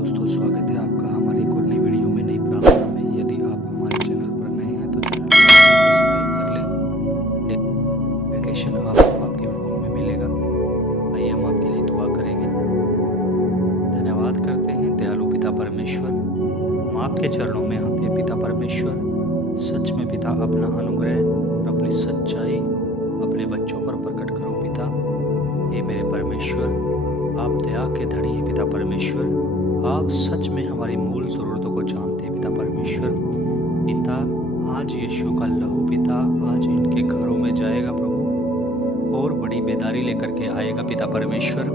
दोस्तों, स्वागत है आपका हमारी एक और नई वीडियो में, नई प्रार्थना में। यदि आप हमारे चैनल पर नए हैं तो चैनल को सब्सक्राइब कर लें। नोटिफिकेशन आपको आपके फ़ोन में मिलेगा। आइए हम आपके लिए दुआ करेंगे। धन्यवाद करते हैं दयालु पिता परमेश्वर, हम आपके चरणों में आते हैं पिता परमेश्वर। सच में पिता, अपना अनुग्रह और अपनी सच्चाई अपने बच्चों पर प्रकट करो पिता। हे मेरे परमेश्वर, आप दया के धनी हैं पिता परमेश्वर। आप सच में हमारी मूल ज़रूरतों को जानते हैं पिता परमेश्वर। पिता, आज यीशु का लहू पिता आज इनके घरों में जाएगा प्रभु, और बड़ी बेदारी लेकर के आएगा पिता परमेश्वर।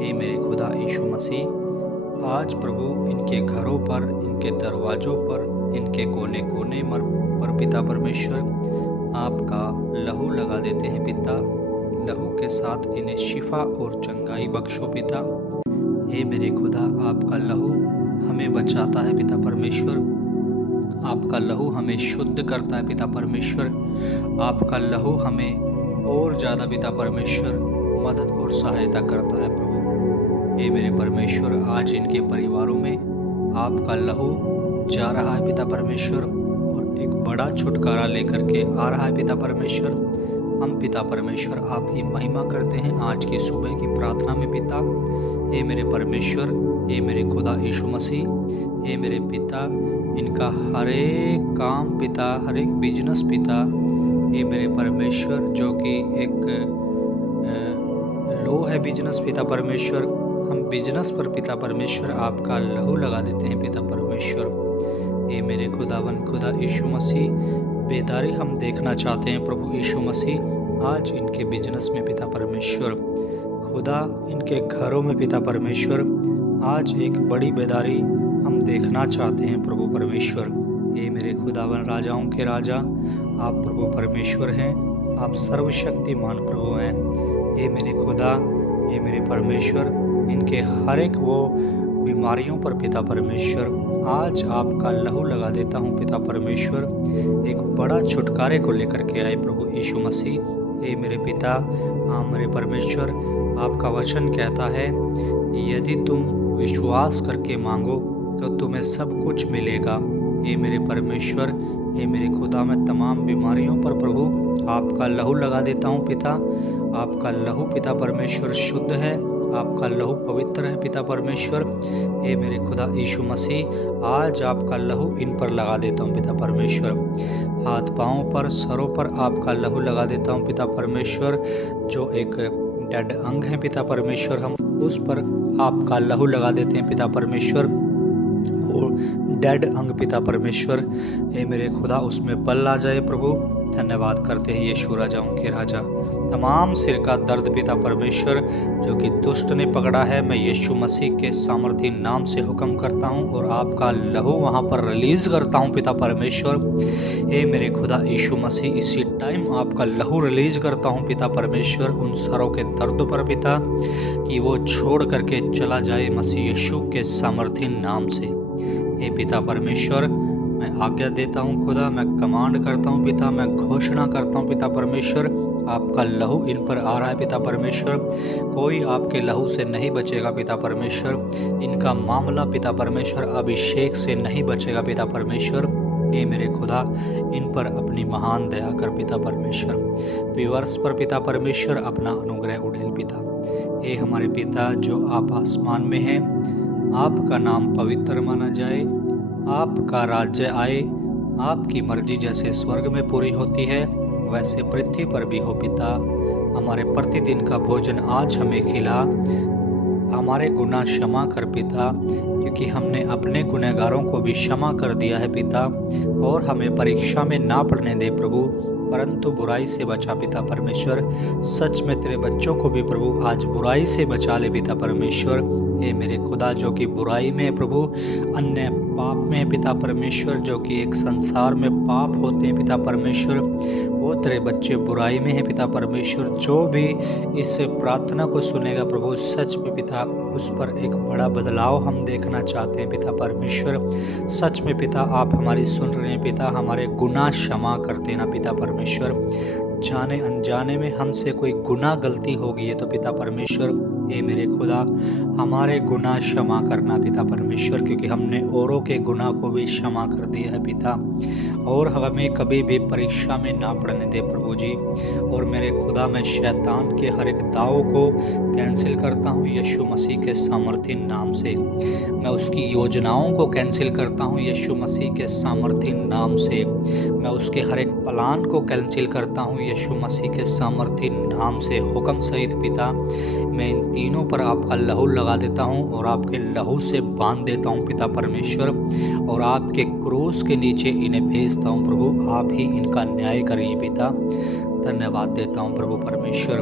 हे मेरे खुदा यीशु मसीह, आज प्रभु इनके घरों पर, इनके दरवाज़ों पर, इनके कोने कोने पर पिता परमेश्वर आपका लहू लगा देते हैं पिता। लहू के साथ इन्हें शिफा और चंगाई बख्शो पिता। हे मेरे खुदा, आपका लहू हमें बचाता है पिता परमेश्वर। आपका लहू हमें शुद्ध करता है पिता परमेश्वर। आपका लहू हमें और ज़्यादा पिता परमेश्वर मदद और सहायता करता है प्रभु। हे मेरे परमेश्वर, आज इनके परिवारों में आपका लहू जा रहा है पिता परमेश्वर, और एक बड़ा छुटकारा लेकर के आ रहा है पिता परमेश्वर। हम पिता परमेश्वर आपकी महिमा करते हैं आज की सुबह की प्रार्थना में पिता। हे मेरे परमेश्वर, हे मेरे खुदा यीशु मसीह, हे मेरे पिता, इनका हर एक काम पिता, हर एक बिजनेस पिता, हे मेरे परमेश्वर, जो कि एक लो है बिजनेस पिता परमेश्वर, हम बिजनेस पर पिता परमेश्वर आपका लहू लगा देते हैं पिता परमेश्वर। हे मेरे खुदा यीशु मसीह, बेदारी हम देखना चाहते हैं प्रभु यीशु मसीह आज इनके बिजनेस में पिता परमेश्वर। खुदा, इनके घरों में पिता परमेश्वर आज एक बड़ी बेदारी हम देखना चाहते हैं प्रभु परमेश्वर। हे मेरे खुदावन, राजाओं के राजा आप प्रभु परमेश्वर हैं, आप सर्वशक्तिमान प्रभु हैं। हे मेरे खुदा, हे मेरे परमेश्वर, इनके हर एक वो बीमारियों पर पिता परमेश्वर आज आपका लहू लगा देता हूँ पिता परमेश्वर। एक बड़ा छुटकारे को लेकर के आए प्रभु यीशु मसीह। हे मेरे पिता, हाँ मेरे परमेश्वर, आपका वचन कहता है यदि तुम विश्वास करके मांगो तो तुम्हें सब कुछ मिलेगा। हे मेरे परमेश्वर, हे मेरे खुदा, मैं तमाम बीमारियों पर प्रभु आपका लहू लगा देता हूँ पिता। आपका लहू पिता परमेश्वर शुद्ध है, आपका लहू पवित्र है पिता परमेश्वर। हे मेरे खुदा यीशु मसीह, आज आपका लहू इन पर लगा देता हूँ पिता परमेश्वर। हाथ पाँव पर, सरों पर आपका लहू लगा देता हूँ पिता परमेश्वर। जो एक डेड अंग है पिता परमेश्वर, हम उस पर आपका लहू लगा देते हैं पिता परमेश्वर। और डेड अंग पिता परमेश्वर, हे मेरे खुदा, उसमें बल आ जाए प्रभु। धन्यवाद करते हैं यीशु राजाओं के राजा। तमाम सिर का दर्द पिता परमेश्वर जो कि दुष्ट ने पकड़ा है, मैं यीशु मसीह के सामर्थी नाम से हुक्म करता हूं और आपका लहू वहां पर रिलीज करता हूं पिता परमेश्वर। हे मेरे खुदा यीशु मसीह, इसी टाइम आपका लहू रिलीज करता हूं पिता परमेश्वर उन सरों के दर्द पर पिता, कि वो छोड़ करके चला जाए मसीह यीशु के सामर्थी नाम से। हे पिता परमेश्वर, मैं आज्ञा देता हूँ खुदा, मैं कमांड करता हूँ पिता, मैं घोषणा करता हूँ पिता परमेश्वर, आपका लहू इन पर आ रहा है पिता परमेश्वर। कोई आपके लहू से नहीं बचेगा पिता परमेश्वर। इनका मामला पिता परमेश्वर अभिषेक से नहीं बचेगा पिता परमेश्वर। हे मेरे खुदा, इन पर अपनी महान दया कर पिता परमेश्वर। विवर्ष पर पिता परमेश्वर अपना अनुग्रह उड़ेल पिता। हे हमारे पिता जो आप आसमान में हैं, आपका नाम पवित्र माना जाए, आपका राज्य आए, आपकी मर्जी जैसे स्वर्ग में पूरी होती है वैसे पृथ्वी पर भी हो पिता। हमारे प्रतिदिन का भोजन आज हमें खिला, हमारे गुनाह क्षमा कर पिता, क्योंकि हमने अपने गुनहगारों को भी क्षमा कर दिया है पिता। और हमें परीक्षा में ना पड़ने दे प्रभु, परंतु बुराई से बचा पिता परमेश्वर। सच में तेरे बच्चों को भी प्रभु आज बुराई से बचा ले पिता परमेश्वर। हे मेरे खुदा, जो कि बुराई में है प्रभु, अन्य पाप में है पिता परमेश्वर, जो कि एक संसार में पाप होते हैं पिता परमेश्वर, वो तेरे बच्चे बुराई में है पिता परमेश्वर। जो भी इस प्रार्थना को सुनेगा प्रभु, सच में पिता उस पर एक बड़ा बदलाव हम देखना चाहते हैं पिता परमेश्वर। सच में पिता आप हमारी सुन रहे हैं पिता, हमारे गुनाह क्षमा कर देना पिता परमेश्वर। जाने अनजाने में हमसे कोई गुनाह गलती हो गई है तो पिता परमेश्वर, हे मेरे खुदा, हमारे गुनाह क्षमा करना पिता परमेश्वर, क्योंकि हमने औरों के गुनाह को भी क्षमा कर दिया है पिता। और हमें कभी भी परीक्षा में ना पड़ने दे प्रभु जी। और मेरे खुदा, मैं शैतान के हर एक दाव को कैंसिल करता हूँ यीशु मसीह के सामर्थी नाम से। मैं उसकी योजनाओं को कैंसिल करता हूँ यीशु मसीह के सामर्थी नाम से। मैं उसके हर एक प्लान को कैंसिल करता हूँ यीशु मसीह के सामर्थी नाम से। हुक्म सहित पिता, मैं इन तीनों पर आपका लहू लगा देता हूँ और आपके लहू से बांध देता हूँ पिता परमेश्वर, और आपके क्रूस के नीचे इन्हें भेजता हूँ प्रभु। आप ही इनका न्याय करिए पिता। धन्यवाद देता हूँ प्रभु परमेश्वर।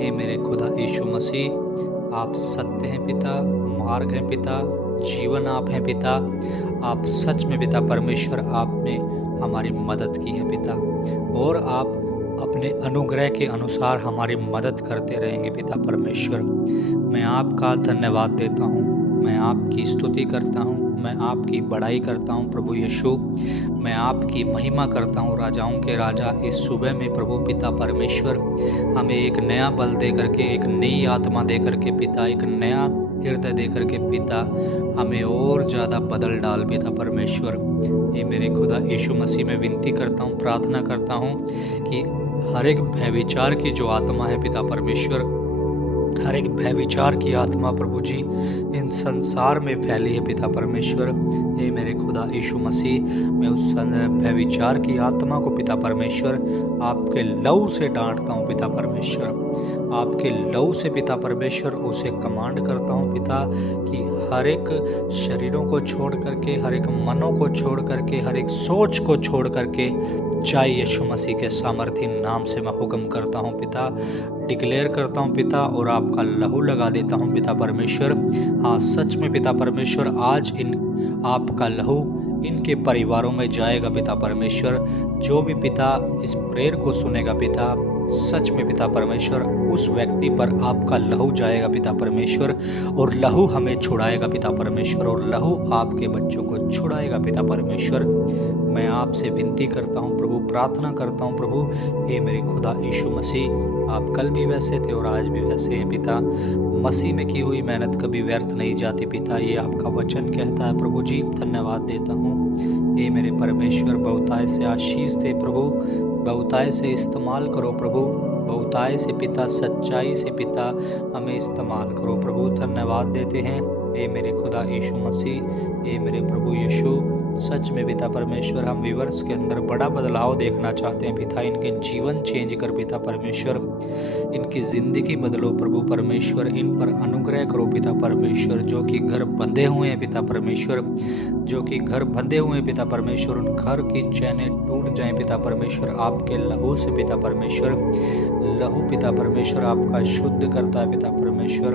हे मेरे खुदा यीशु मसीह, आप सत्य हैं पिता, मार्ग हैं पिता, जीवन आप हैं पिता। आप सच में पिता परमेश्वर, आपने हमारी मदद की है पिता, और आप अपने अनुग्रह के अनुसार हमारी मदद करते रहेंगे पिता परमेश्वर। मैं आपका धन्यवाद देता हूँ, मैं आपकी स्तुति करता हूँ, मैं आपकी बड़ाई करता हूँ प्रभु यीशु। मैं आपकी महिमा करता हूँ राजाओं के राजा। इस सुबह में प्रभु पिता परमेश्वर, हमें एक नया बल दे करके, एक नई आत्मा दे करके पिता, एक नया हृदय दे करके पिता, हमें और ज़्यादा बदल डाल पिता परमेश्वर। ये मेरे खुदा यीशु मसीह में विनती करता हूँ, प्रार्थना करता हूँ कि हर एक भयविचार की जो आत्मा है पिता परमेश्वर, हर एक भयविचार की आत्मा प्रभु जी इन संसार में फैली है पिता परमेश्वर। हे मेरे खुदा यीशु मसीह, मैं उस भयविचार की आत्मा को पिता परमेश्वर आपके लहू से डांटता हूँ पिता परमेश्वर। आपके लहू से पिता परमेश्वर उसे कमांड करता हूँ पिता, कि हर एक शरीरों को छोड़ करके, हर एक मनों को छोड़ करके, हर एक सोच को छोड़ करके जाए यीशु मसीह के सामर्थी नाम से। मैं हुक्म करता हूँ पिता, डिक्लेयर करता हूँ पिता, और आपका लहू लगा देता हूँ पिता परमेश्वर। हाँ, सच में पिता परमेश्वर, आज इन आपका लहू इनके परिवारों में जाएगा पिता परमेश्वर। जो भी पिता इस प्रेयर को सुनेगा पिता, सच में पिता परमेश्वर, उस व्यक्ति पर आपका लहू जाएगा पिता परमेश्वर, और लहू हमें छुड़ाएगा पिता परमेश्वर, और लहू आपके बच्चों को छुड़ाएगा पिता परमेश्वर। मैं आपसे विनती करता हूँ प्रभु, प्रार्थना करता हूँ प्रभु। हे मेरे खुदा यीशु मसीह, आप कल भी वैसे थे और आज भी वैसे हैं पिता। मसीह में की हुई मेहनत कभी व्यर्थ नहीं जाती पिता, ये आपका वचन कहता है प्रभु जी। धन्यवाद देता हूँ। हे मेरे परमेश्वर, बहुताय से आशीष दे प्रभु, बहुताय से इस्तेमाल करो प्रभु, बहुताय से पिता, सच्चाई से पिता हमें इस्तेमाल करो प्रभु। धन्यवाद देते हैं हे मेरे खुदा यीशु मसीह, हे मेरे प्रभु यीशु। सच में पिता परमेश्वर, हम व्यूअर्स के अंदर बड़ा बदलाव देखना चाहते हैं पिता। इनके जीवन चेंज कर पिता परमेश्वर, इनकी ज़िंदगी बदलो प्रभु परमेश्वर। इन पर अनुग्रह करो पिता परमेश्वर। जो कि घर बंधे हुए हैं पिता परमेश्वर, जो कि घर बंधे हुए हैं पिता परमेश्वर, उन घर की चैनें टूट जाएं पिता परमेश्वर, आपके लहू से पिता परमेश्वर। लहू पिता परमेश्वर आपका शुद्ध करता है पिता परमेश्वर।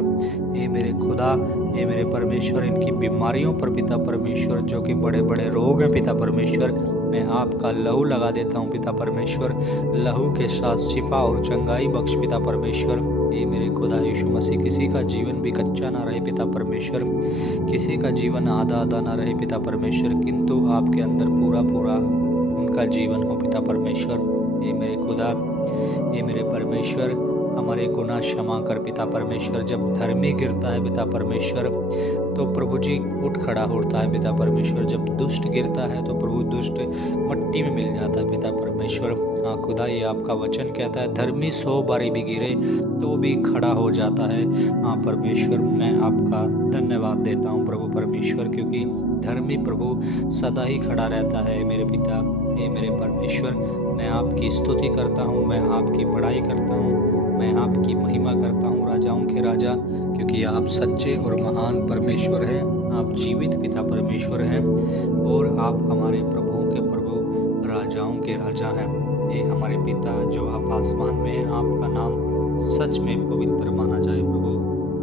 ये मेरे खुदा, ये मेरे परमेश्वर, इनकी बीमारियों पर पिता परमेश्वर, जो कि बड़े बड़े रोग हैं पिता परमेश्वर, मैं आपका लहू लगा देता हूँ पिता परमेश्वर। लहू के साथ शिफा और चंगाई बख्श पिता परमेश्वर। ये मेरे खुदा यीशु मसीह, किसी का जीवन भी कच्चा ना रहे पिता परमेश्वर, किसी का जीवन आधा आधा ना रहे पिता परमेश्वर, किंतु आपके अंदर पूरा पूरा उनका जीवन हो पिता परमेश्वर। ये मेरे खुदा, ये मेरे परमेश्वर, हमारे गुनाह क्षमा कर पिता परमेश्वर। जब धर्मी गिरता है पिता परमेश्वर, तो प्रभु जी उठ खड़ा होता है पिता परमेश्वर। जब दुष्ट गिरता है तो प्रभु दुष्ट मट्टी में मिल जाता है पिता परमेश्वर। हाँ खुदा, ये आपका वचन कहता है, धर्मी 100 बारी भी गिरे तो भी खड़ा हो जाता है। हाँ परमेश्वर, मैं आपका धन्यवाद देता हूँ प्रभु परमेश्वर, क्योंकि धर्मी प्रभु सदा ही खड़ा रहता है मेरे पिता। ये मेरे परमेश्वर, मैं आपकी स्तुति करता हूँ, मैं आपकी बड़ाई करता हूँ, मैं आपकी महिमा करता हूँ राजाओं के राजा, क्योंकि आप सच्चे और महान परमेश्वर हैं। आप जीवित पिता परमेश्वर हैं, और आप हमारे प्रभुओं के प्रभु, राजाओं के राजा हैं। ये हमारे पिता जो आप आसमान में हैं, आपका नाम सच में पवित्र माना जाए प्रभु,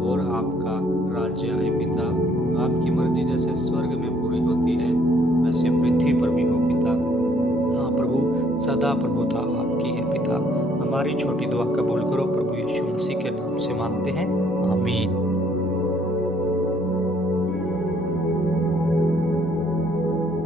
और आपका राज्य आए पिता। आपकी मर्जी जैसे स्वर्ग में पूरी होती है, वैसे पृथ्वी पर भी हो पिता। हाँ प्रभु, सदा प्रभुता आपकी है पिता। हमारी छोटी दुआ कबूल करो, प्रभु यीशु मसीह के नाम से मांगते हैं, आमीन।